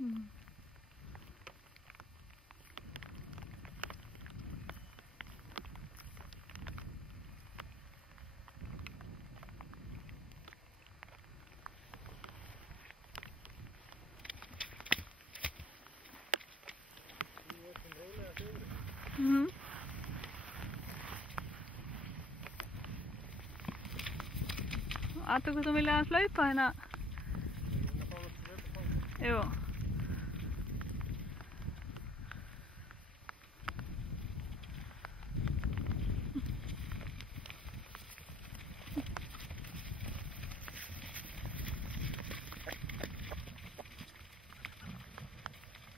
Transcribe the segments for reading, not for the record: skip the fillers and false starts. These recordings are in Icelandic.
Mm. Mm. Ajatteko þú vilja að hlaupa hérna? Jú.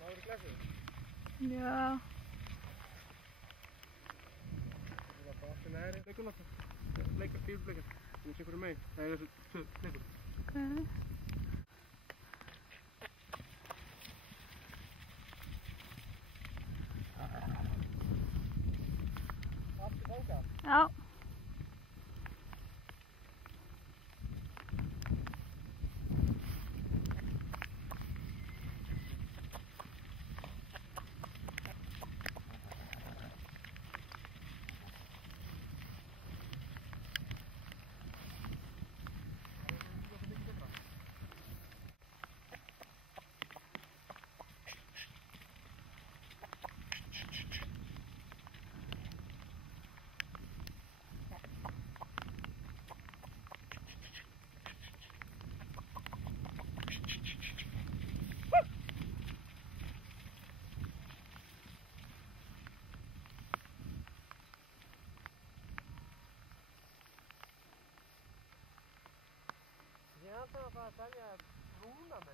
Maður í glasið? Já. Það var bara aftur næri. Leikur náttúrulega. Leika, fílbleikar. Það sé hverju megin. Það er þessu leikur. Okay. Aftur þangað? Já. Ég held að það að selja brúna með.